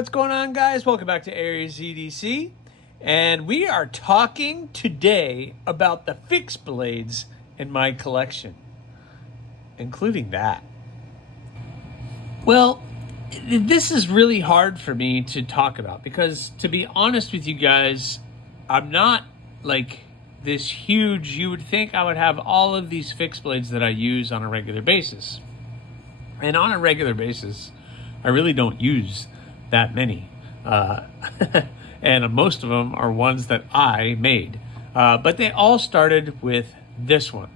what's going on, guys? Welcome back to AriesEDC, and we are talking today about the fixed blades in my collection, including that. Well, this is really hard for me to talk about because, to be honest with you guys, I'm not like this huge. You would think I would have all of these fixed blades that I use on a regular basis, and on a regular basis I really don't use that many. And most of them are ones that I made. But they all started with this one.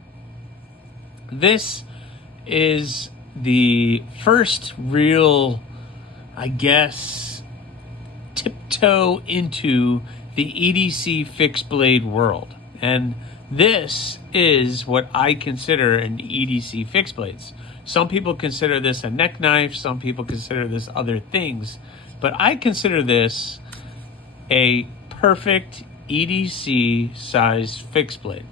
This is the first real, I guess, tiptoe into the EDC fixed blade world. And this is what I consider an EDC fixed blades. Some people consider this a neck knife, some people consider this other things, but I consider this a perfect EDC size fixed blade.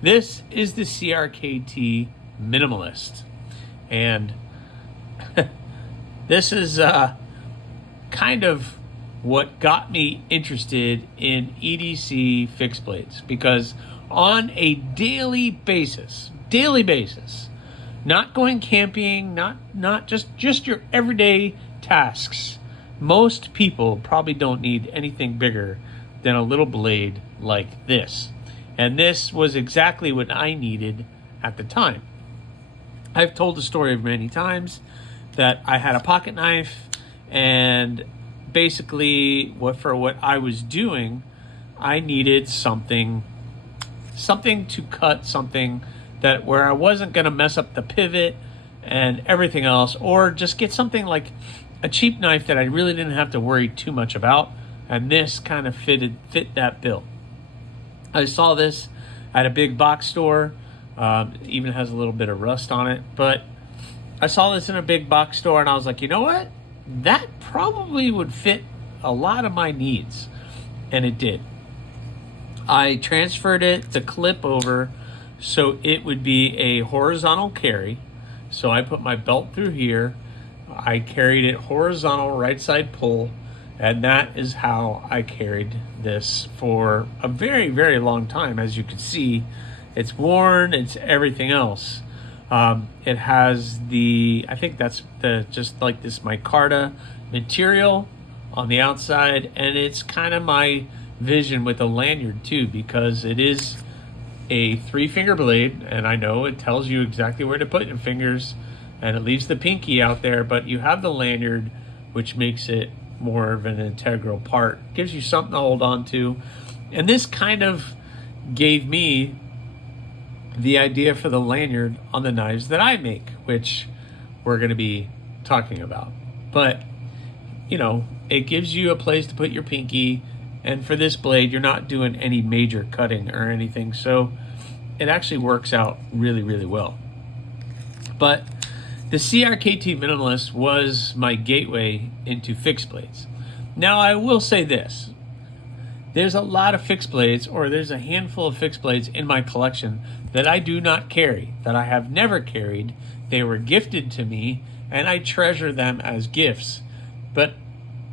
This is the CRKT Minimalist, and this is kind of what got me interested in EDC fixed blades, because on a daily basis, not going camping, not just your everyday tasks, most people probably don't need anything bigger than a little blade like this. And this was exactly what I needed at the time. I've told the story many times that I had a pocket knife, and basically for what I was doing, I needed something to cut something that where I wasn't going to mess up the pivot and everything else, or just get something like a cheap knife that I really didn't have to worry too much about. And this kind of fit that bill. I saw this at a big box store. Even has a little bit of rust on it, but I saw this in a big box store, and I was like, you know what? That probably would fit a lot of my needs. And it did. I transferred it to clip over so it would be a horizontal carry. So I put my belt through here. I carried it horizontal, right side pull, and that is how I carried this for a very, very long time. As you can see, it's worn, it's everything else. It has I think that's just like this micarta material on the outside, and it's kind of my vision with a lanyard too, because it is a 3-finger blade, and I know it tells you exactly where to put your fingers, and it leaves the pinky out there, but you have the lanyard, which makes it more of an integral part, gives you something to hold on to. And this kind of gave me the idea for the lanyard on the knives that I make, which we're going to be talking about. But, you know, it gives you a place to put your pinky, and for this blade, you're not doing any major cutting or anything, so it actually works out really, really well. But the CRKT Minimalist was my gateway into fixed blades. Now, I will say this. There's a lot of fixed blades, or there's a handful of fixed blades in my collection that I do not carry, that I have never carried. They were gifted to me, and I treasure them as gifts. But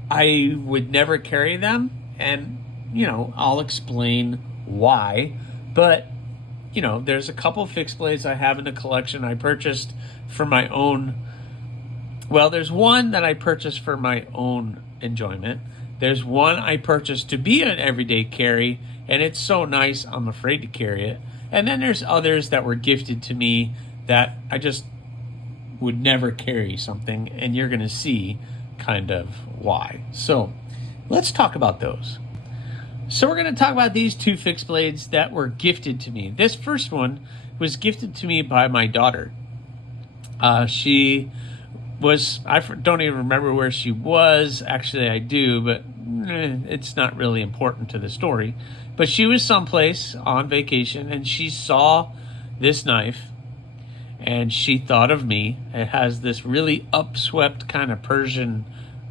I would never carry them, and, you know, I'll explain why. But, you know, there's a couple fixed blades I have in the collection I purchased for my own. Well, there's one that I purchased for my own enjoyment. There's one I purchased to be an everyday carry, and it's so nice I'm afraid to carry it. And then there's others that were gifted to me that I just would never carry something, and you're going to see kind of why. So let's talk about those. So we're going to talk about these two fixed blades that were gifted to me. This first one was gifted to me by my daughter. She was, I don't even remember where she was. Actually, I do, but it's not really important to the story. But she was someplace on vacation, and she saw this knife, and she thought of me. It has this really upswept kind of Persian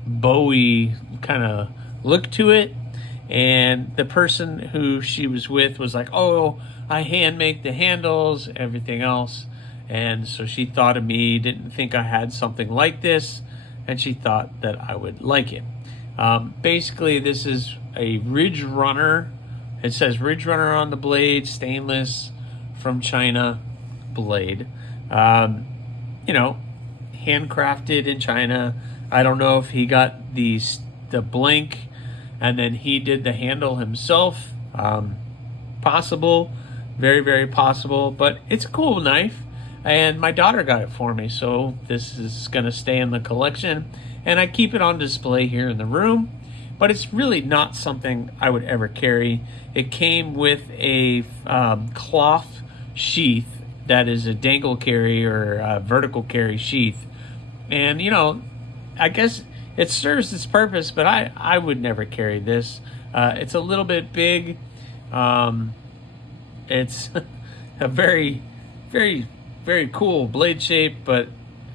bowie kind of look to it. And the person who she was with was like, oh, I hand make the handles, everything else. And so she thought of me, didn't think I had something like this, and she thought that I would like it. Basically, this is a Ridge Runner. It says Ridge Runner on the blade, stainless from China blade. You know, handcrafted in China. I don't know if he got the blank and then he did the handle himself. Possible, very, very possible, but it's a cool knife. And my daughter got it for me, so this is going to stay in the collection. And I keep it on display here in the room, but it's really not something I would ever carry. It came with a cloth sheath that is a dangle carry or a vertical carry sheath. And, you know, I guess it serves its purpose, but I would never carry this. It's a little bit big. It's a very, very, very cool blade shape, but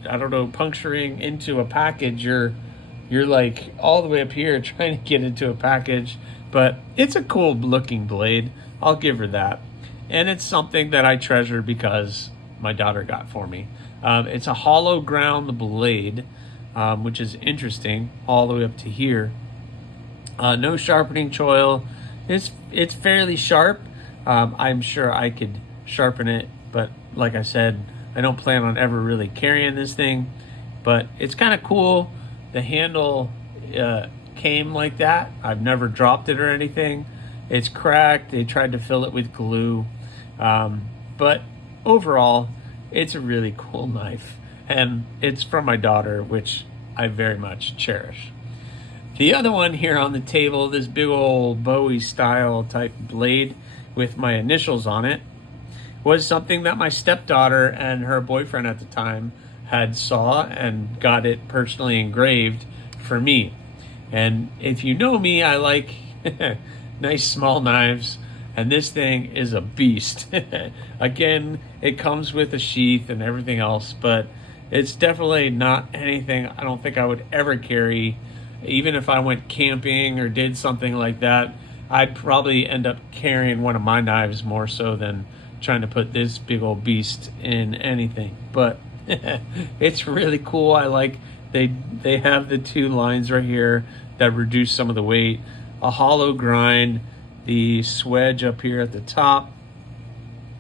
I don't know, puncturing into a package, you're like all the way up here trying to get into a package, but it's a cool looking blade. I'll give her that. And it's something that I treasure because my daughter got for me. It's a hollow ground blade, which is interesting, all the way up to here. No sharpening choil. It's fairly sharp. I'm sure I could sharpen it, but like I said, I don't plan on ever really carrying this thing, but it's kind of cool. The handle came like that. I've never dropped it or anything. It's cracked. They tried to fill it with glue. But overall, it's a really cool knife. And it's from my daughter, which I very much cherish. The other one here on the table, this big old Bowie style type blade with my initials on it, was something that my stepdaughter and her boyfriend at the time had saw and got it personally engraved for me. And if you know me, I like nice small knives, and this thing is a beast. Again, it comes with a sheath and everything else, but it's definitely not anything I don't think I would ever carry. Even if I went camping or did something like that, I'd probably end up carrying one of my knives more so than trying to put this big old beast in anything. But it's really cool. I like they have the two lines right here that reduce some of the weight. A hollow grind, the swedge up here at the top.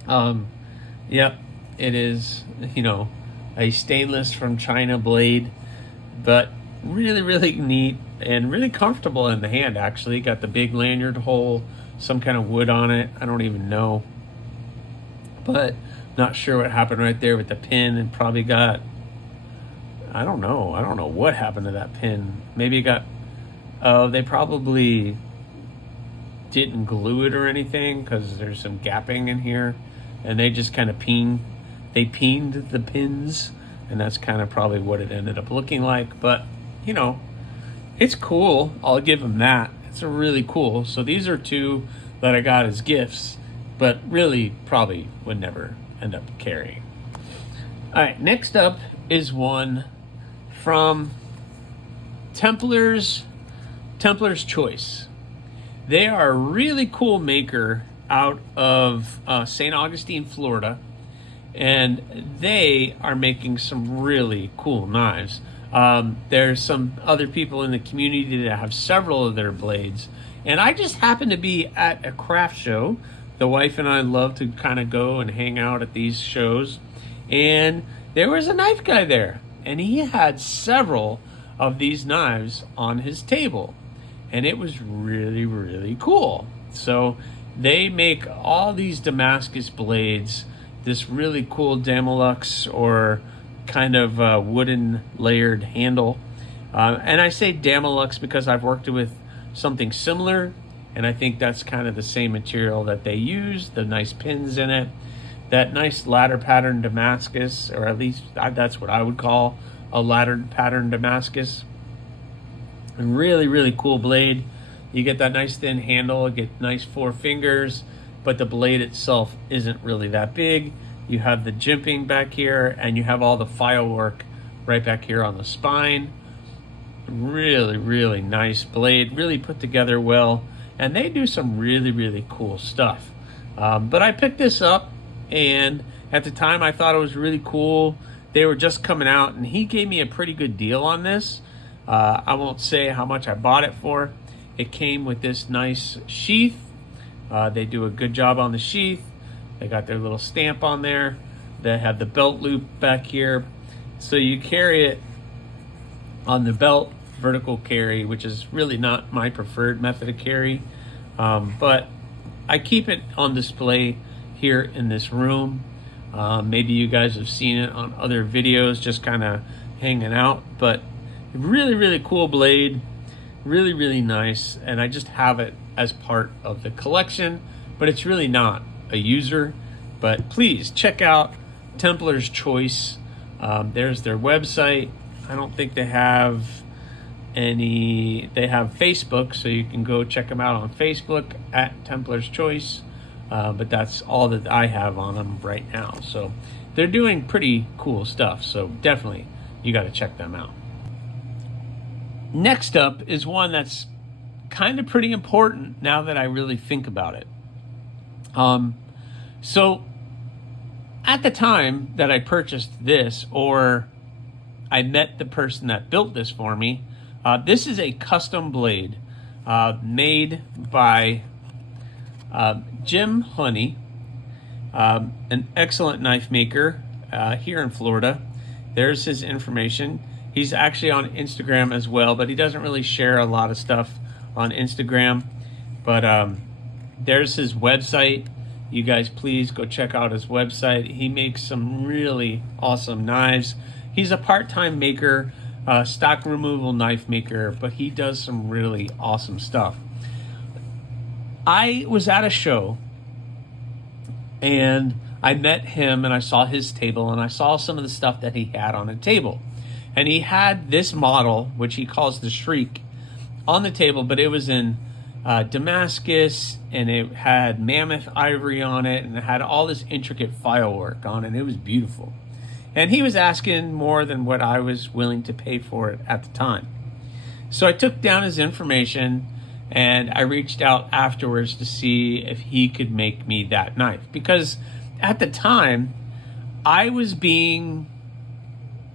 Yep, it is, you know, a stainless from China blade, but really, really neat and really comfortable in the hand, actually. Got the big lanyard hole, some kind of wood on it. I don't even know. But not sure what happened right there with the pin, and probably got, I don't know what happened to that pin. Maybe it got, they probably didn't glue it or anything because there's some gapping in here, and they just kind of peened the pins, and that's kind of probably what it ended up looking like. But, you know, it's cool. I'll give them that. It's a really cool. So these are two that I got as gifts, but really probably would never end up carrying. All right, next up is one from Templar's Choice. They are a really cool maker out of St. Augustine, Florida, and they are making some really cool knives. There's some other people in the community that have several of their blades, and I just happened to be at a craft show. The wife and I love to kind of go and hang out at these shows, and there was a knife guy there, and he had several of these knives on his table, and it was really, really cool. So they make all these Damascus blades, this really cool Damalux or kind of wooden layered handle. And I say Damalux because I've worked with something similar, and I think that's kind of the same material that they use, the nice pins in it, that nice ladder pattern Damascus, or at least that's what I would call a ladder pattern Damascus. And really, really cool blade. You get that nice thin handle, you get nice 4 fingers, but the blade itself isn't really that big. You have the jimping back here, and you have all the file work right back here on the spine. Really, really nice blade, really put together well, and they do some really, really cool stuff. But I picked this up, and at the time I thought it was really cool. They were just coming out, and he gave me a pretty good deal on this. I won't say how much I bought it for. It came with this nice sheath. They do a good job on the sheath. They got their little stamp on there. They have the belt loop back here. So you carry it on the belt, vertical carry, which is really not my preferred method of carry. But I keep it on display here in this room. Maybe you guys have seen it on other videos, just kind of hanging out. But really, really cool blade. Really, really nice. And I just have it as part of the collection, but it's really not a user. But please check out Templar's Choice. There's their website. I don't think they have any. They have Facebook, so you can go check them out on Facebook at Templar's Choice. But that's all that I have on them right now. So they're doing pretty cool stuff. So definitely you got to check them out. Next up is one that's kind of pretty important now that I really think about it. So at the time that I purchased this, or I met the person that built this for me, this is a custom blade made by Jim Honey, an excellent knife maker here in Florida. There's his information. He's actually on Instagram as well, but he doesn't really share a lot of stuff on Instagram. But there's his website. You guys please go check out his website. He makes some really awesome knives. He's a part-time maker, stock removal knife maker, but he does some really awesome stuff. I was at a show and I met him and I saw his table and I saw some of the stuff that he had on a table. And he had this model, which he calls the Shriek, on the table, but it was in Damascus, and it had mammoth ivory on it, and it had all this intricate file work on it, and it was beautiful. And he was asking more than what I was willing to pay for it at the time. So I took down his information, and I reached out afterwards to see if he could make me that knife. Because at the time, I was being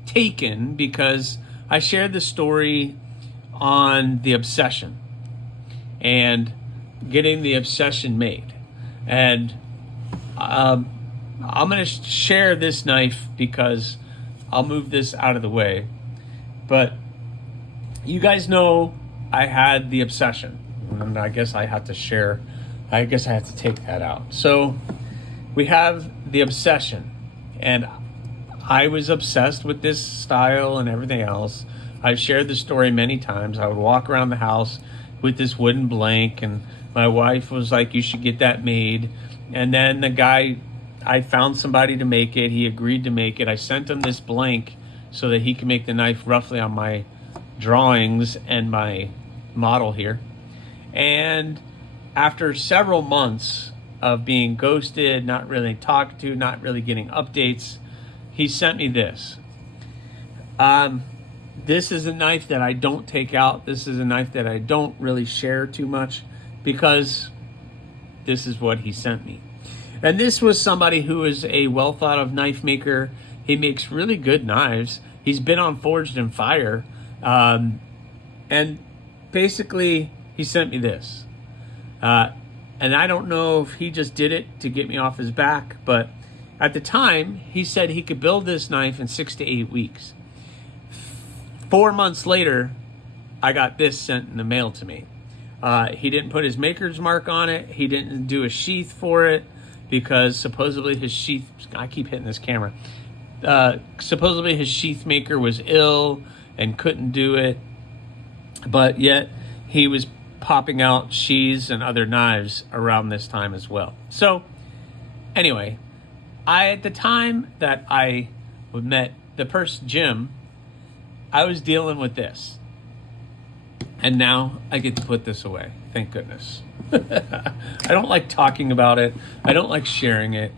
taken because I shared the story on the Obsession and getting the Obsession made. And I'm going to share this knife because I'll move this out of the way. But you guys know I had the Obsession, and I guess I have to share. I guess I have to take that out. So we have the Obsession, and I was obsessed with this style and everything else. I've shared the story many times. I would walk around the house with this wooden blank, and my wife was like, you should get that made. And then the guy, I found somebody to make it. He agreed to make it. I sent him this blank so that he could make the knife roughly on my drawings and my model here. And after several months of being ghosted, not really talked to, not really getting updates, he sent me this. This is a knife that I don't take out. This is a knife that I don't really share too much because this is what he sent me. And this was somebody who is a well thought of knife maker. He makes really good knives. He's been on Forged in Fire. And basically he sent me this. And I don't know if he just did it to get me off his back, but at the time, he said he could build this knife in 6 to 8 weeks. 4 months later, I got this sent in the mail to me. He didn't put his maker's mark on it. He didn't do a sheath for it because supposedly his sheath, I keep hitting this camera. Supposedly his sheath maker was ill and couldn't do it. But yet he was popping out sheaths and other knives around this time as well. So anyway, at the time that I met the person, Jim, I was dealing with this. And now I get to put this away. Thank goodness. I don't like talking about it. I don't like sharing it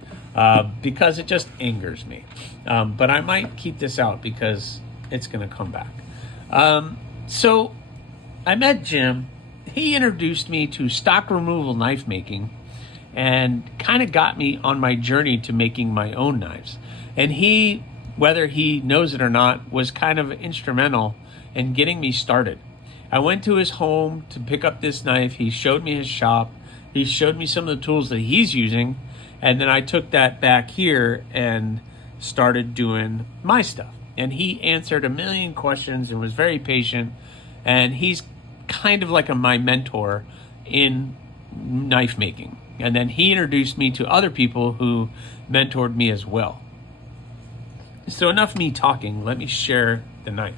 because it just angers me. But I might keep this out because it's going to come back. So I met Jim. He introduced me to stock removal knife making and kind of got me on my journey to making my own knives. And he, whether he knows it or not, was kind of instrumental in getting me started. I went to his home to pick up this knife. He showed me his shop. He showed me some of the tools that he's using. And then I took that back here and started doing my stuff. And he answered a million questions and was very patient. And he's kind of like my mentor in knife making. And then he introduced me to other people who mentored me as well. So enough of me talking. Let me share the knife.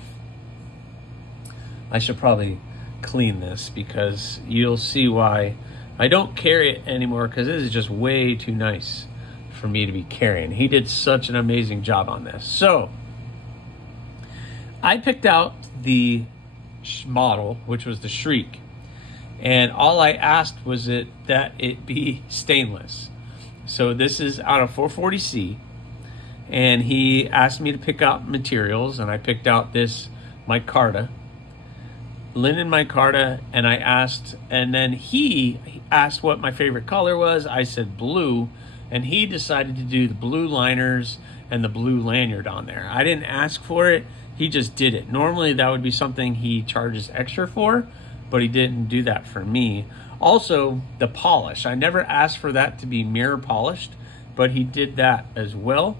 I should probably clean this because you'll see why I don't carry it anymore, because this is just way too nice for me to be carrying. He did such an amazing job on this. So I picked out the model, which was the Shriek, and all I asked was that it be stainless. So this is out of 440C, and he asked me to pick out materials, and I picked out this micarta, linen micarta, and I asked, and then he asked what my favorite color was. I said blue, and he decided to do the blue liners and the blue lanyard on there. I didn't ask for it, he just did it. Normally that would be something he charges extra for, but he didn't do that for me. Also, the polish, I never asked for that to be mirror polished, but he did that as well.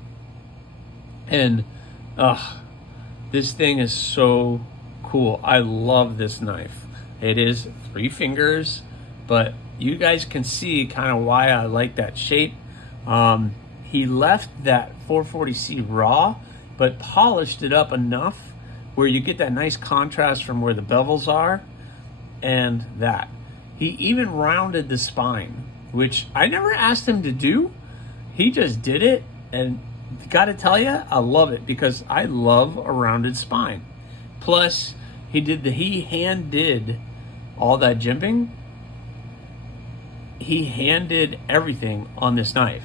And this thing is so cool. I love this knife. It is 3 fingers, but you guys can see kind of why I like that shape. He left that 440C raw, but polished it up enough where you get that nice contrast from where the bevels are and that. He even rounded the spine, which I never asked him to do. He just did it, and gotta tell you, I love it because I love a rounded spine. Plus, he hand did all that jimping. He hand did everything on this knife.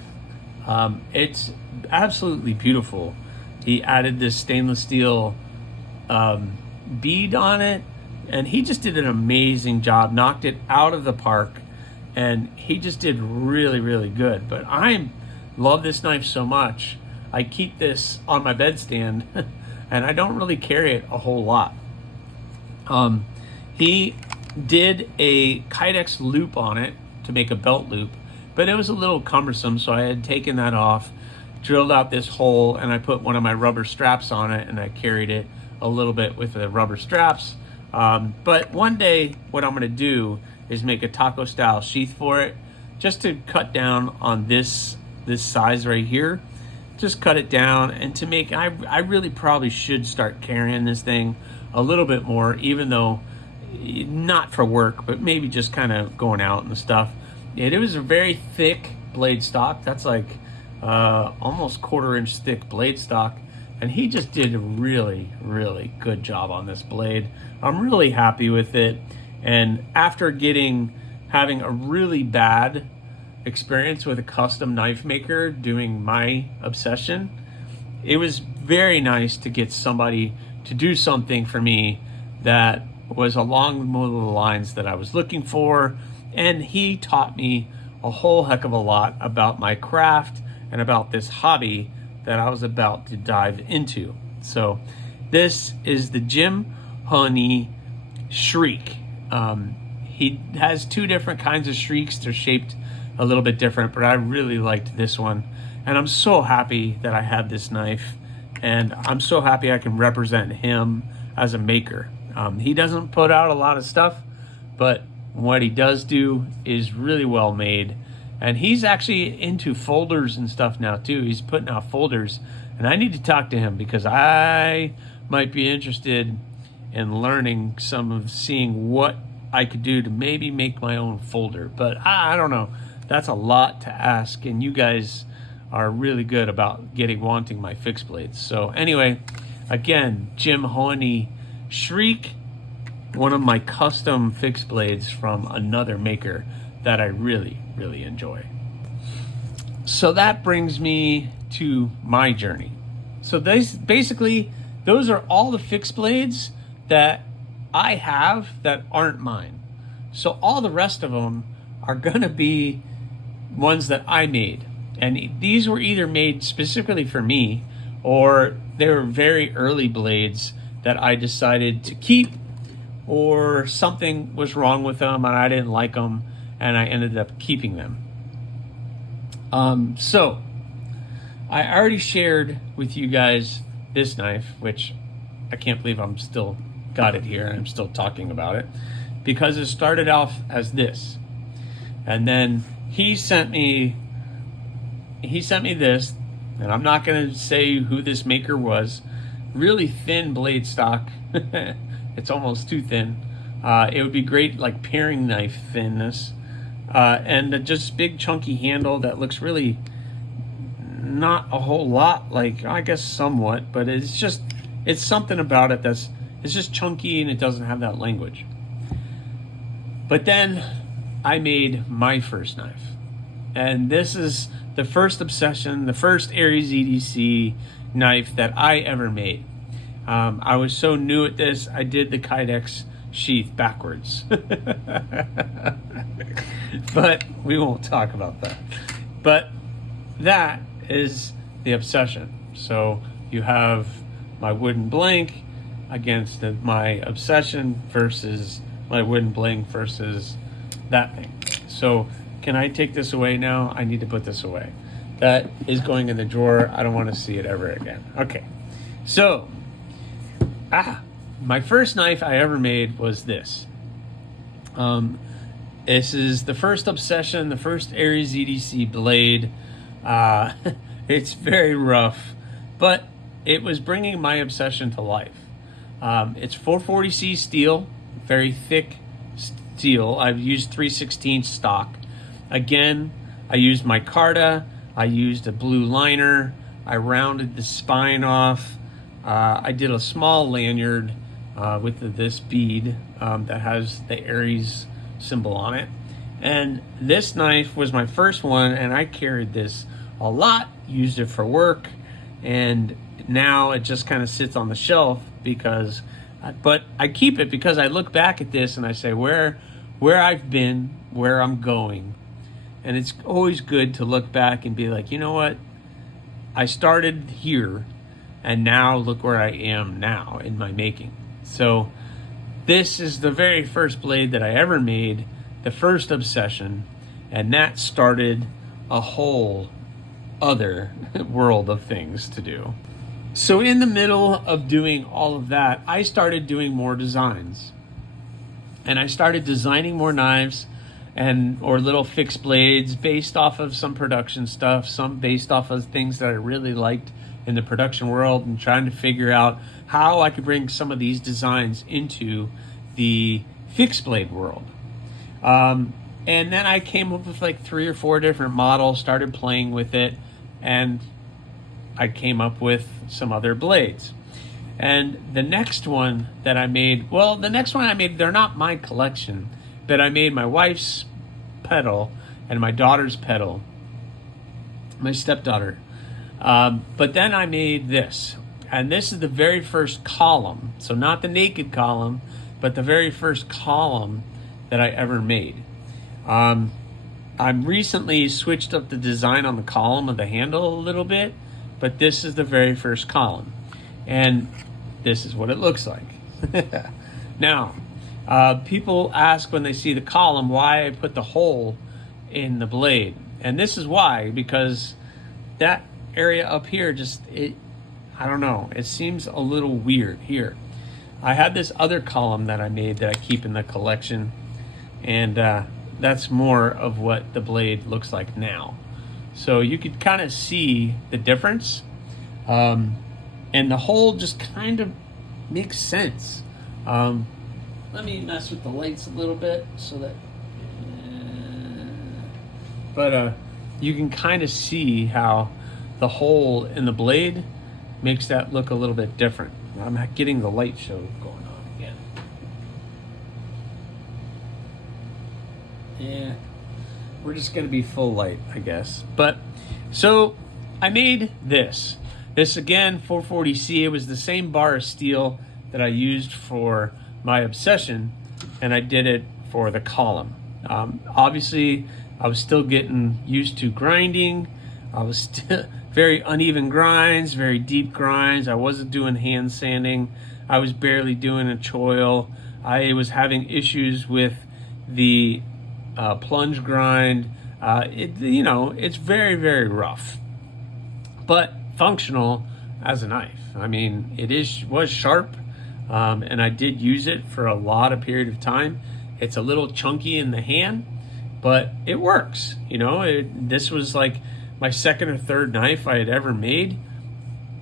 It's absolutely beautiful. He added this stainless steel bead on it, and he just did an amazing job, knocked it out of the park, and he just did really, really good. But I love this knife so much, I keep this on my bedstand and I don't really carry it a whole lot. He did a Kydex loop on it to make a belt loop, but it was a little cumbersome, so I had taken that off, drilled out this hole, and I put one of my rubber straps on it, and I carried it a little bit with the rubber straps. But one day what I'm going to do is make a taco style sheath for it, just to cut down on this size right here. Just cut it down, and to make, I really probably should start carrying this thing a little bit more, even though not for work, but maybe just kind of going out and stuff. It was a very thick blade stock. That's like almost 1/4 inch thick blade stock, and he just did a really, really good job on this blade. I'm really happy with it, and after having a really bad experience with a custom knife maker doing my obsession, it was very nice to get somebody to do something for me that was along the lines that I was looking for. And he taught me a whole heck of a lot about my craft and about this hobby that I was about to dive into. So this is the Jim Honey Shriek. He has 2 different kinds of Shrieks. They're shaped a little bit different, but I really liked this one, and I'm so happy that I have this knife, and I'm so happy I can represent him as a maker. He doesn't put out a lot of stuff, but what he does do is really well made, and he's actually into folders and stuff now too. He's putting out folders, and I need to talk to him because I might be interested in learning seeing what I could do to maybe make my own folder, but I don't know. That's a lot to ask, and you guys are really good about wanting my fixed blades. So anyway, again, Jim Honey Shriek, one of my custom fixed blades from another maker that I really, really enjoy. So that brings me to my journey. So basically, those are all the fixed blades that I have that aren't mine. So all the rest of them are gonna be ones that I made, and these were either made specifically for me, or they were very early blades that I decided to keep, or something was wrong with them and I didn't like them and I ended up keeping them. So I already shared with you guys this knife, which I can't believe I'm still got it here and I'm still talking about it, because it started off as this, and then he sent me this, and I'm not going to say who this maker was. Really thin blade stock. It's almost too thin. It would be great like paring knife thinness, and just big chunky handle that looks really not a whole lot like, I guess somewhat, but it's something about it it's just chunky and it doesn't have that language. But then I made my first knife, and this is the first obsession, the first AriesEDC knife that I ever made. I was so new at this, I did the Kydex sheath backwards. But we won't talk about that. But that is the obsession. So you have my wooden blank against my obsession versus my wooden blank versus that thing. So can I take this away now? I need to put this away. That is going in the drawer. I don't want to see it ever again. Okay. So, my first knife I ever made was this. This is the first obsession, the first AriesEDC blade. It's very rough, but it was bringing my obsession to life. It's 440C steel, very thick steel. I've used 3/16 stock. Again, I used micarta. I used a blue liner. I rounded the spine off. I did a small lanyard with this bead that has the Aries symbol on it. And this knife was my first one, and I carried this a lot, used it for work, and now it just kind of sits on the shelf because, but I keep it because I look back at this and I say where I've been, where I'm going. And it's always good to look back and be like, you know what? I started here, and now look where I am now in my making. So this is the very first blade that I ever made, the first obsession, and that started a whole other world of things to do. So in the middle of doing all of that, I started doing more designs. And I started designing more knives or little fixed blades based off of some production stuff, some based off of things that I really liked in the production world, and trying to figure out how I could bring some of these designs into the fixed blade world. And then I came up with like 3 or 4 different models, started playing with it, and I came up with some other blades. And the next one that I made, they're not my collection, but I made my wife's pedal and my daughter's pedal, my stepdaughter. But then I made this, and this is the very first column. So not the naked column, but the very first column that I ever made. I recently switched up the design on the column of the handle a little bit, but this is the very first column. And this is what it looks like. Now, people ask when they see the column why I put the hole in the blade. And this is why, because that area up here I don't know, it seems a little weird here. I had this other column that I made that I keep in the collection, and that's more of what the blade looks like now. So you could kind of see the difference. And the hole just kind of makes sense. Let me mess with the lights a little bit so that, but you can kind of see how the hole in the blade makes that look a little bit different. I'm getting the light show going on again. Yeah, we're just gonna be full light, I guess. But so I made this. This again, 440C. It was the same bar of steel that I used for my obsession, and I did it for the column. Obviously, I was still getting used to grinding. I was still very uneven grinds, very deep grinds. I wasn't doing hand sanding. I was barely doing a choil. I was having issues with the plunge grind. It's very, very rough, but functional as a knife. I mean, was sharp, and I did use it for a lot of period of time. It's a little chunky in the hand, but it works. This was like my second or third knife I had ever made,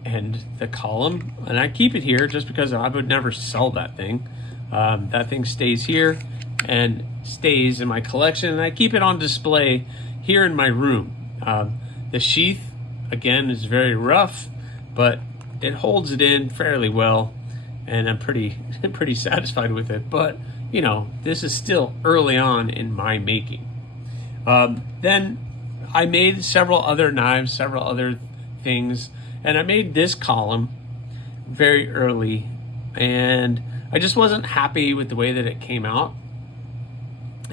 and the column, and I keep it here just because I would never sell that thing. That thing stays here and stays in my collection, and I keep it on display here in my room. The sheath, again, is very rough, but it holds it in fairly well, and I'm pretty satisfied with it. But this is still early on in my making. Then I made several other knives, several other things, and I made this column very early, and I just wasn't happy with the way that it came out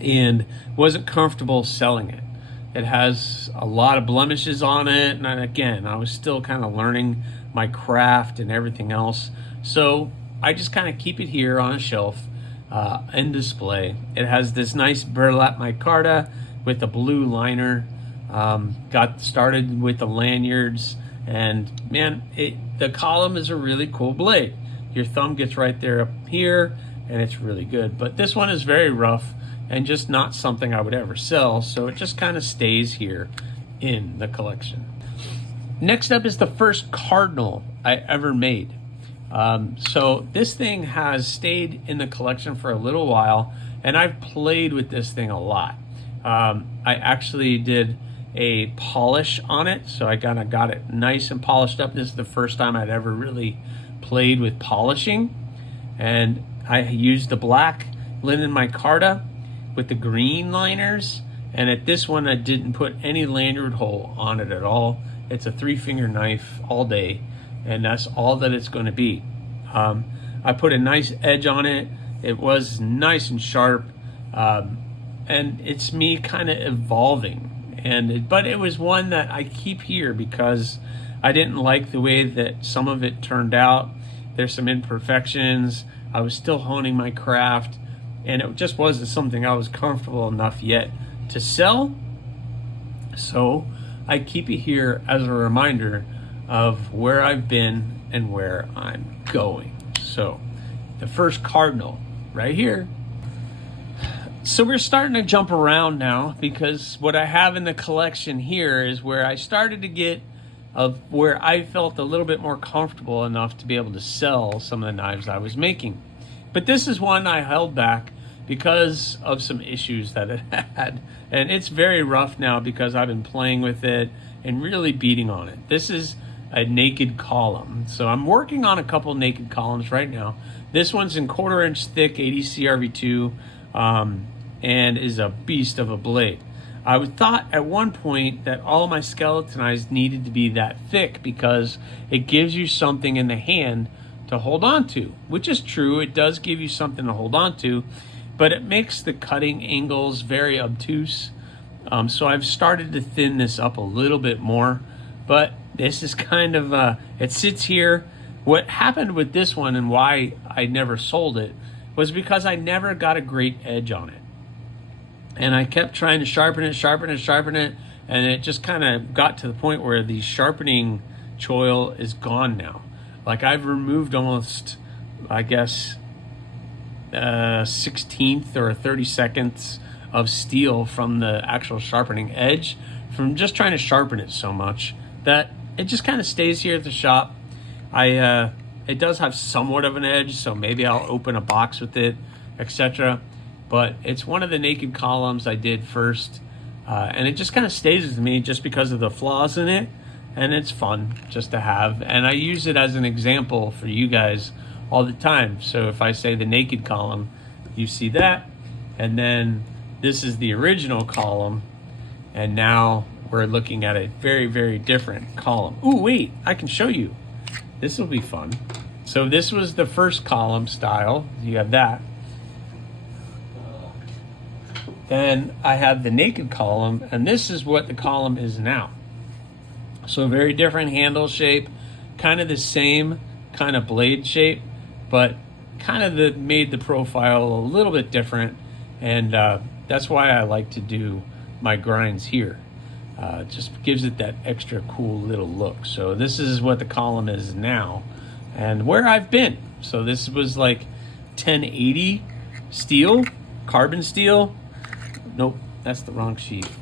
and wasn't comfortable selling it. It has a lot of blemishes on it, and again, I was still kind of learning my craft and everything else, so I just kind of keep it here on a shelf in display. It has this nice burlap micarta with a blue liner. Got started with the lanyards, and man, the column is a really cool blade. Your thumb gets right there up here, and it's really good. But this one is very rough and just not something I would ever sell, so it just kind of stays here in the collection. Next up is the first Cardinal I ever made. So this thing has stayed in the collection for a little while, and I've played with this thing a lot. I actually did a polish on it, so I kind of got it nice and polished up. This is the first time I'd ever really played with polishing, and I used the black linen micarta with the green liners, and at this one I didn't put any lanyard hole on it at all. It's a 3-finger knife all day, and that's all that it's going to be. I put a nice edge on it. It was nice and sharp, and it's me kind of evolving. But it was one that I keep here because I didn't like the way that some of it turned out. There's some imperfections. I was still honing my craft, and it just wasn't something I was comfortable enough yet to sell. So I keep it here as a reminder of where I've been and where I'm going. So the first Cardinal right here. So we're starting to jump around now, because what I have in the collection here is where I started to get where I felt a little bit more comfortable enough to be able to sell some of the knives I was making. But this is one I held back because of some issues that it had. And it's very rough now because I've been playing with it and really beating on it. This is a naked column. So I'm working on a couple naked columns right now. This one's in 1/4 inch thick ADC RV2, and is a beast of a blade. I thought at one point that all my skeleton eyes needed to be that thick because it gives you something in the hand to hold on to, which is true. It does give you something to hold on to, but it makes the cutting angles very obtuse. So I've started to thin this up a little bit more, but this is kind of, it sits here. What happened with this one and why I never sold it was because I never got a great edge on it. And I kept trying to sharpen it, and it just kind of got to the point where the sharpening choil is gone now. Like I've removed almost, I guess, 1/16 or 32nds of steel from the actual sharpening edge from just trying to sharpen it so much that it just kind of stays here at the shop. It does have somewhat of an edge, so maybe I'll open a box with it, etc. But it's one of the naked columns I did first, and it just kind of stays with me just because of the flaws in it, and it's fun just to have. And I use it as an example for you guys all the time. So if I say the naked column, you see that, and then this is the original column, and now we're looking at a very, very different column. Ooh, wait, I can show you. This will be fun. So this was the first column style. You have that. Then I have the naked column, and this is what the column is now. So very different handle shape, kind of the same kind of blade shape, but kind of made the profile a little bit different, and that's why I like to do my grinds here. Just gives it that extra cool little look. So this is what the column is now and where I've been. So this was like 1080 steel, carbon steel. Nope, that's the wrong sheath.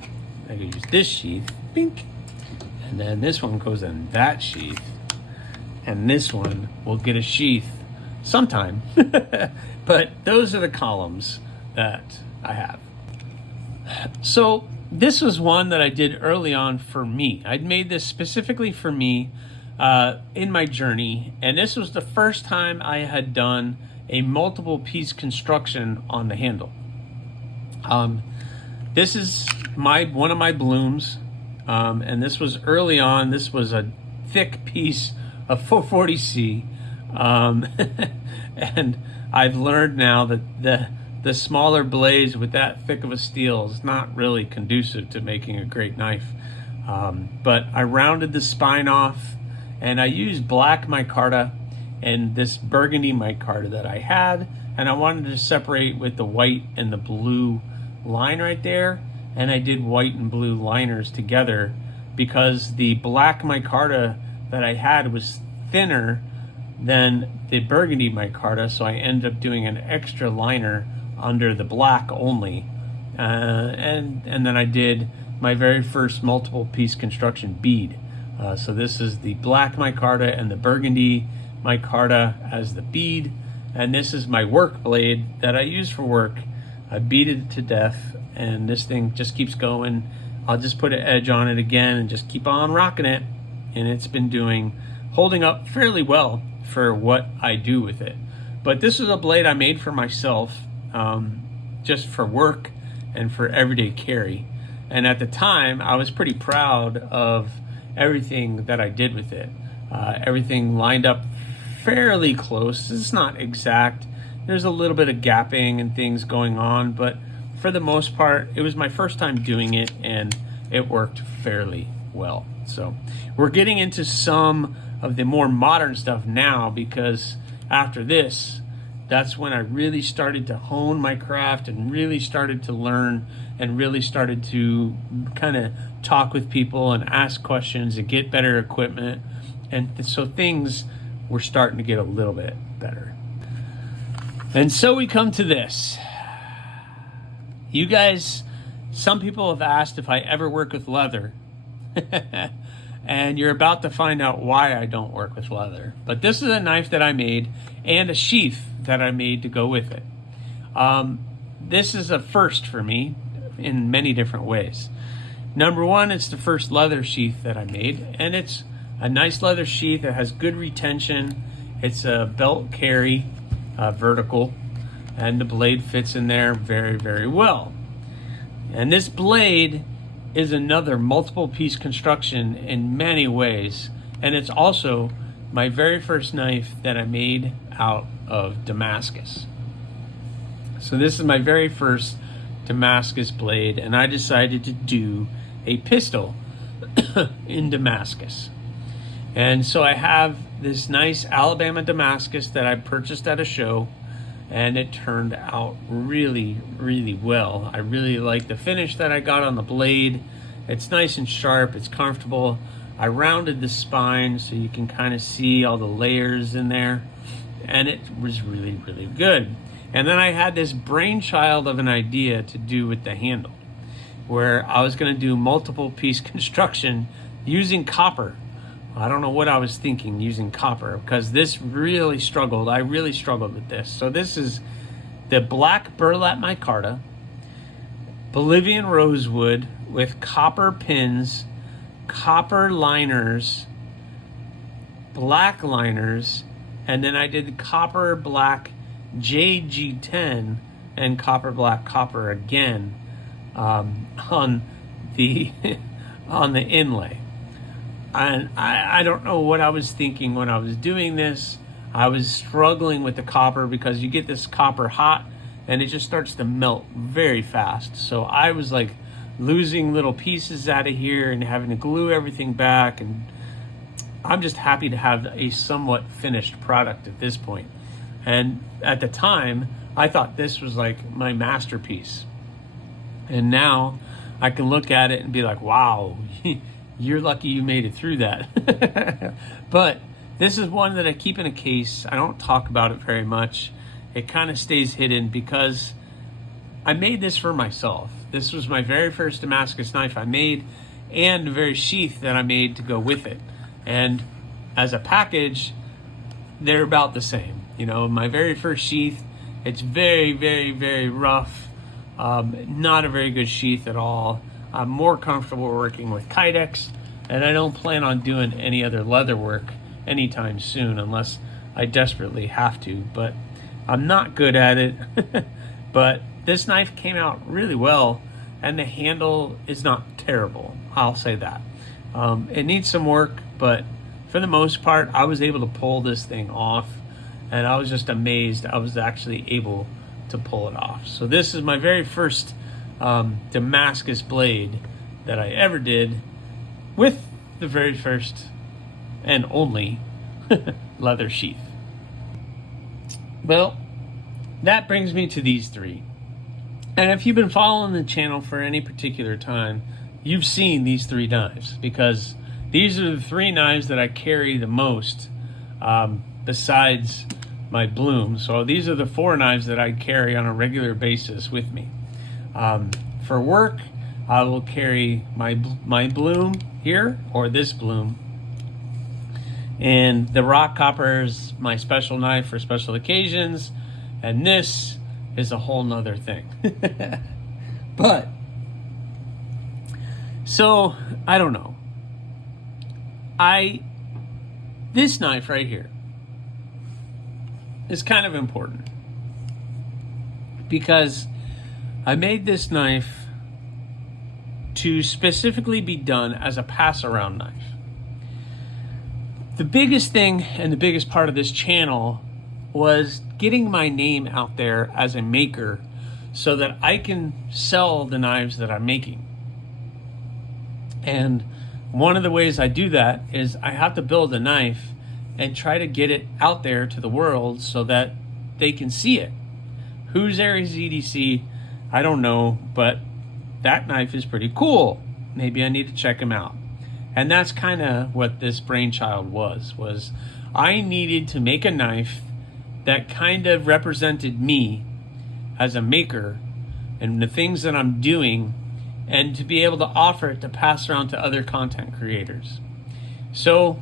I could use this sheath, bink. And then this one goes in that sheath. And this one will get a sheath sometime. But those are the columns that I have. So this was one that I did early on for me. I'd made this specifically for me in my journey. And this was the first time I had done a multiple piece construction on the handle. This is one of my blooms. And this was early on. This was a thick piece of 440C. And I've learned now that the smaller blades with that thick of a steel is not really conducive to making a great knife. But I rounded the spine off, and I used black micarta and this burgundy micarta that I had, and I wanted to separate with the white and the blue line right there. And I did white and blue liners together because the black micarta that I had was thinner than the burgundy micarta, so I ended up doing an extra liner under the black only. And then I did my very first multiple piece construction bead. So this is the black micarta and the burgundy micarta as the bead, and this is my work blade that I use for work. I beaded it to death, and this thing just keeps going. I'll just put an edge on it again and just keep on rocking it, and it's been holding up fairly well for what I do with it. But this is a blade I made for myself, just for work and for everyday carry. And at the time, I was pretty proud of everything that I did with it. Everything lined up fairly close. It's not exact. There's a little bit of gapping and things going on, but for the most part, it was my first time doing it, and it worked fairly well. So we're getting into some of the more modern stuff now, because after this, that's when I really started to hone my craft and really started to learn and really started to kind of talk with people and ask questions and get better equipment. And so things were starting to get a little bit better. And so we come to this. You guys, some people have asked if I ever work with leather. And you're about to find out why I don't work with leather. But this is a knife that I made and a sheath that I made to go with it. This is a first for me in many different ways. Number one, it's the first leather sheath that I made, and it's a nice leather sheath that has good retention. It's a belt carry, vertical, and the blade fits in there very, very well. And this blade is another multiple piece construction in many ways, and it's also my very first knife that I made out of Damascus. So this is my very first Damascus blade, and I decided to do a pistol in Damascus. And so I have this nice Alabama Damascus that I purchased at a show, and it turned out really, really well. I really like the finish that I got on the blade. It's nice and sharp, it's comfortable. I rounded the spine so you can kind of see all the layers in there, and it was really, really good. And then I had this brainchild of an idea to do with the handle, where I was going to do multiple piece construction using copper. I don't know what I was thinking using copper, because this really struggled. I really struggled with this. So this is the black burlap micarta, Bolivian rosewood with copper pins, copper liners, black liners, and then I did copper black JG10 and copper black copper again on the on the inlay. And I don't know what I was thinking when I was doing this. I was struggling with the copper because you get this copper hot and it just starts to melt very fast. So I was like losing little pieces out of here and having to glue everything back. And I'm just happy to have a somewhat finished product at this point. And at the time, I thought this was like my masterpiece. And now I can look at it and be like, wow, you're lucky you made it through that. But this is one that I keep in a case. I don't talk about it very much. It kind of stays hidden because I made this for myself. This was my very first Damascus knife I made, and the very sheath that I made to go with it. And as a package, they're about the same. You know, my very first sheath, it's very, very, very rough. Not a very good sheath at all. I'm more comfortable working with Kydex, and I don't plan on doing any other leather work anytime soon unless I desperately have to, but I'm not good at it. But this knife came out really well, and the handle is not terrible. I'll say that. It needs some work, but for the most part, I was able to pull this thing off, and I was just amazed I was actually able to pull it off. So this is my very first Damascus blade that I ever did with the very first and only leather sheath. Well, that brings me to these three. And if you've been following the channel for any particular time, you've seen these three knives, because these are the three knives that I carry the most besides my Bloom. So these are the four knives that I carry on a regular basis with me. For work, I will carry my Bloom here, or this Bloom. And the rock copper is my special knife for special occasions. And this is a whole nother thing. But, so, I don't know. This knife right here is kind of important, because I made this knife to specifically be done as a pass-around knife. The biggest thing and the biggest part of this channel was getting my name out there as a maker so that I can sell the knives that I'm making. And one of the ways I do that is I have to build a knife and try to get it out there to the world so that they can see it. Who's AriesEDC? I don't know, but that knife is pretty cool. Maybe I need to check him out. And that's kind of what this brainchild was I needed to make a knife that kind of represented me as a maker and the things that I'm doing, and to be able to offer it to pass around to other content creators. So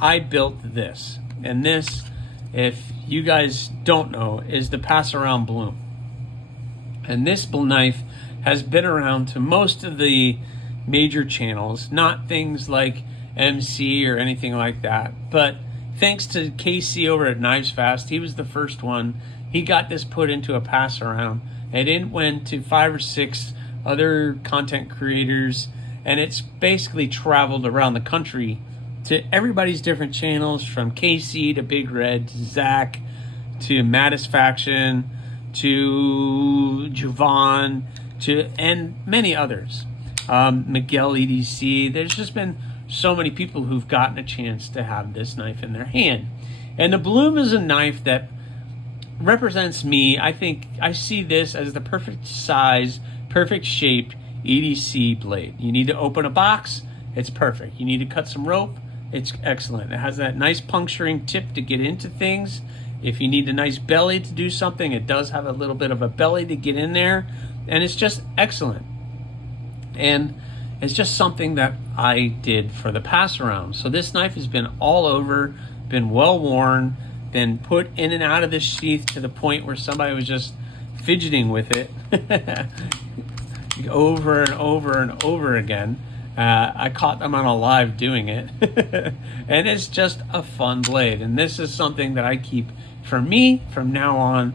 I built this, and this, if you guys don't know, is the pass around Bloom. And this knife has been around to most of the major channels, not things like MC or anything like that, but thanks to KC over at Knives Fast, he was the first one. He got this put into a pass around, and it went to 5 or 6 other content creators, and it's basically traveled around the country to everybody's different channels, from KC to Big Red to Zach to Mattisfaction to Javon to and many others. Miguel EDC. There's just been so many people who've gotten a chance to have this knife in their hand. And the Bloom is a knife that represents me. I think I see this as the perfect size, perfect shape EDC blade. You need to open a box, it's perfect. You need to cut some rope, it's excellent. It has that nice puncturing tip to get into things. If you need a nice belly to do something, it does have a little bit of a belly to get in there, and it's just excellent. And it's just something that I did for the pass around. So this knife has been all over, been well worn, been put in and out of this sheath to the point where somebody was just fidgeting with it over and over and over again. I caught them on a live doing it. And it's just a fun blade. And this is something that I keep for me from now on,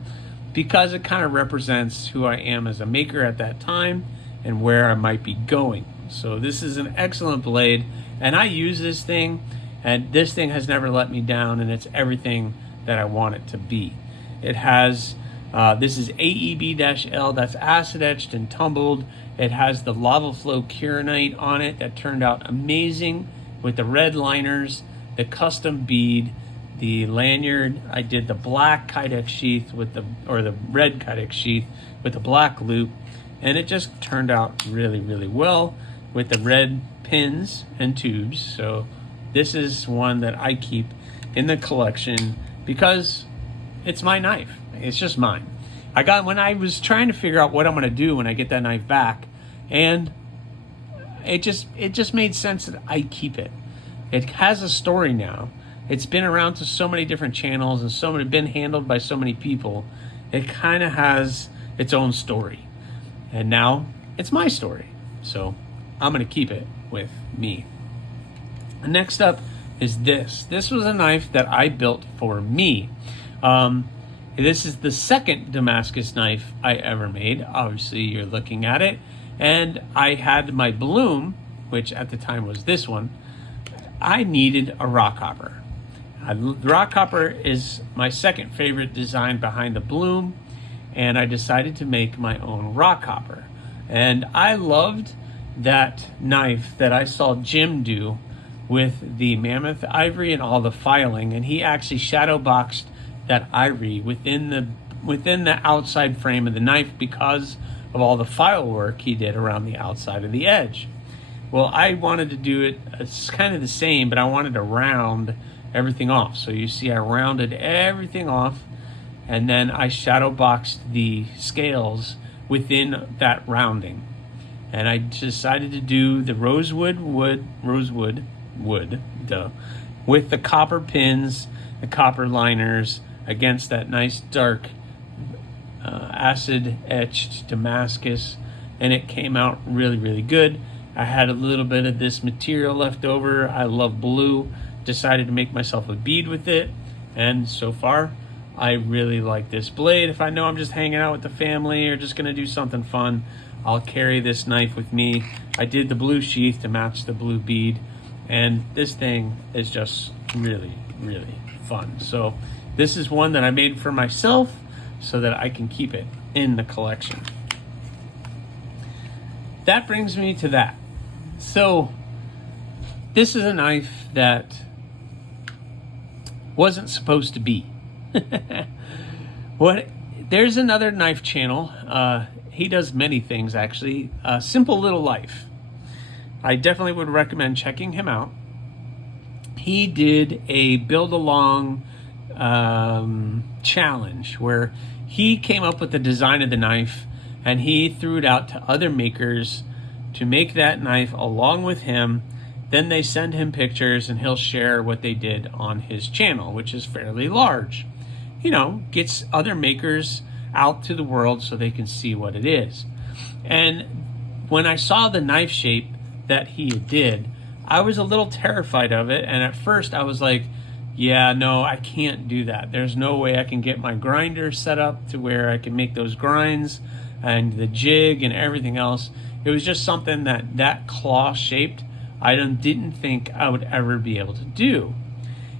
because it kind of represents who I am as a maker at that time and where I might be going. So this is an excellent blade, and I use this thing, and this thing has never let me down, and it's everything that I want it to be. It has, this is AEB-L, that's acid etched and tumbled. It has the lava flow Kieranite on it that turned out amazing with the red liners, the custom bead, the lanyard. I did the black Kydex sheath with the red Kydex sheath with the black loop, and it just turned out really, really well with the red pins and tubes. So this is one that I keep in the collection because it's my knife. It's just mine. When I was trying to figure out what I'm going to do when I get that knife back, and it just made sense that I keep it. It has a story now. It's been around to so many different channels and been handled by so many people. It kind of has its own story. And now it's my story. So I'm going to keep it with me. Next up is this. This was a knife that I built for me. This is the second Damascus knife I ever made. Obviously, you're looking at it. And I had my bloom, which at the time was this one. I needed a rock hopper. The rock hopper is my second favorite design behind the bloom, and I decided to make my own rock hopper. And I loved that knife that I saw Jim do with the mammoth ivory and all the filing, and he actually shadow boxed that ivory within the outside frame of the knife because of all the file work he did around the outside of the edge. Well, I wanted to do it, it's kind of the same, but I wanted to round everything off. So you see I rounded everything off, and then I shadow boxed the scales within that rounding. And I decided to do the rosewood wood, with the copper pins, the copper liners against that nice dark acid etched Damascus, and it came out really, really good. I had a little bit of this material left over. I love blue. Decided to make myself a bead with it, and so far I really like this blade. If I know I'm just hanging out with the family or just gonna do something fun, I'll carry this knife with me. I did the blue sheath to match the blue bead, and this thing is just really, really fun. So this is one that I made for myself so that I can keep it in the collection. That brings me to that. So this is a knife that wasn't supposed to be. There's another knife channel. He does many things, actually. Simple Little Life. I definitely would recommend checking him out. He did a build along challenge where he came up with the design of the knife, and he threw it out to other makers to make that knife along with him. Then they send him pictures, and he'll share what they did on his channel, which is fairly large. You know, gets other makers out to the world so they can see what it is. And when I saw the knife shape that he did, I was a little terrified of it. And at first I was like, yeah, no, I can't do that. There's no way I can get my grinder set up to where I can make those grinds and the jig and everything else. It was just something that claw shaped I didn't think I would ever be able to do.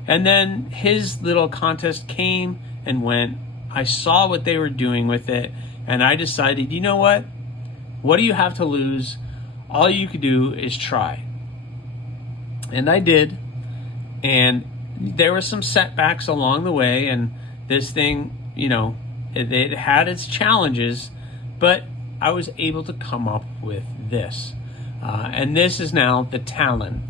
And then his little contest came and went. I saw what they were doing with it, and I decided, you know what? What do you have to lose? All you could do is try. And I did. And there were some setbacks along the way, and this thing, you know, it had its challenges, but I was able to come up with this. And this is now the Talon.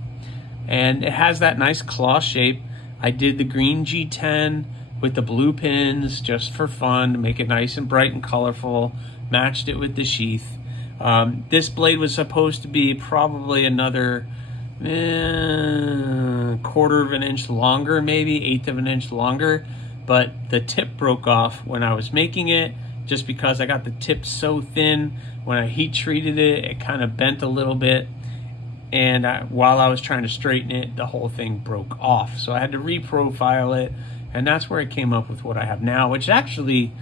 And it has that nice claw shape. I did the green G10 with the blue pins just for fun to make it nice and bright and colorful. Matched it with the sheath. This blade was supposed to be probably another quarter of an inch longer, maybe eighth of an inch longer, but the tip broke off when I was making it, just because I got the tip so thin. When I heat treated it, it kind of bent a little bit, and while I was trying to straighten it, the whole thing broke off. So I had to reprofile it, and that's where I came up with what I have now, which actually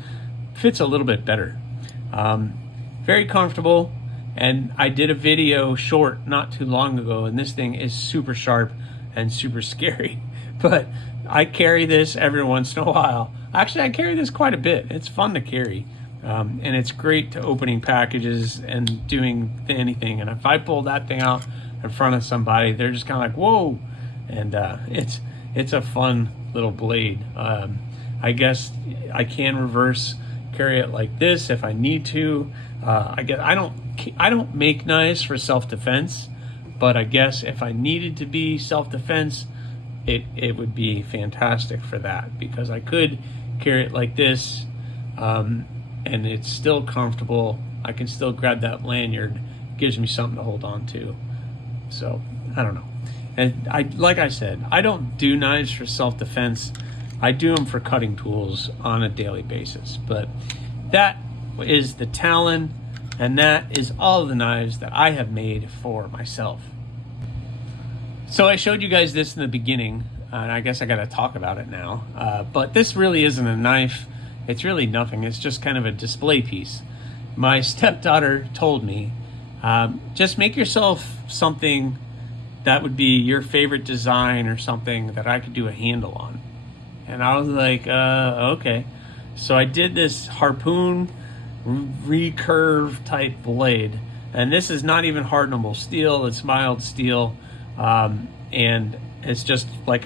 fits a little bit better. Very comfortable. And I did a video short not too long ago, and this thing is super sharp and super scary. But I carry this every once in a while. Actually, I carry this quite a bit. It's fun to carry. And it's great to opening packages and doing anything. And if I pull that thing out in front of somebody, they're just kind of like, whoa. And it's a fun little blade. I guess I can reverse carry it like this if I need to. I guess I don't make knives for self-defense, but I guess if I needed to be self-defense, it would be fantastic for that, because I could carry it like this, and it's still comfortable. I can still grab that lanyard. It gives me something to hold on to. So I don't know. And like I said, I don't do knives for self-defense. I do them for cutting tools on a daily basis. But that is the Talon, and that is all the knives that I have made for myself. So I showed you guys this in the beginning, and I guess I got to talk about it now. But this really isn't a knife. It's really nothing. It's just kind of a display piece. My stepdaughter told me, just make yourself something that would be your favorite design or something that I could do a handle on. And I was like, okay. So I did this harpoon recurve type blade. And this is not even hardenable steel. It's mild steel. And it's just like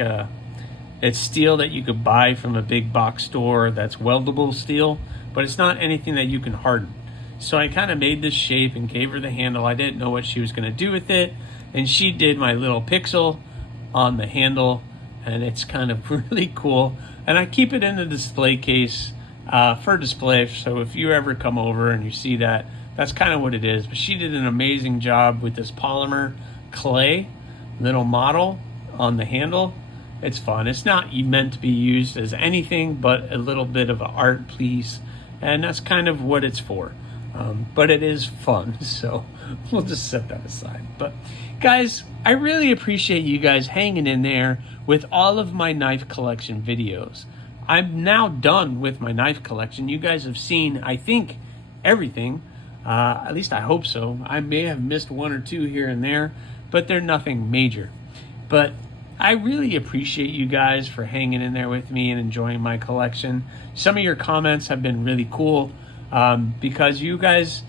it's steel that you could buy from a big box store that's weldable steel, but it's not anything that you can harden. So I kind of made this shape and gave her the handle. I didn't know what she was going to do with it. And she did my little pixel on the handle, and it's kind of really cool. And I keep it in the display case for display. So if you ever come over and you see that, that's kind of what it is. But she did an amazing job with this polymer clay little model on the handle. It's fun. It's not meant to be used as anything but a little bit of an art piece, and that's kind of what it's for. But it is fun, so we'll just set that aside. But guys, I really appreciate you guys hanging in there with all of my knife collection videos. I'm now done with my knife collection. You guys have seen, I think, everything. At least I hope so. I may have missed one or two here and there, but they're nothing major. But I really appreciate you guys for hanging in there with me and enjoying my collection. Some of your comments have been really cool, because you guys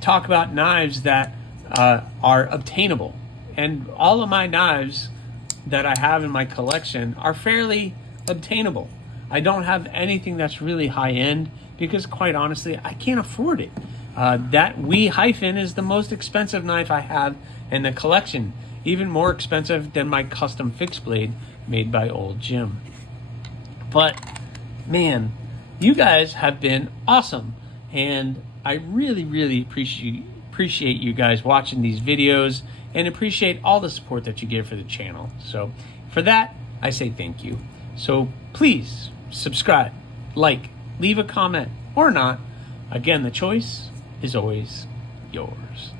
talk about knives that are obtainable. And all of my knives that I have in my collection are fairly obtainable. I don't have anything that's really high end, because quite honestly, I can't afford it. That WE Hyphen is the most expensive knife I have in the collection, even more expensive than my custom fixed blade made by old Jim. But man, you guys have been awesome, and I really appreciate you guys watching these videos, and appreciate all the support that you give for the channel. So for that, I say thank you. So please subscribe, like, leave a comment, or not. Again, the choice is always yours.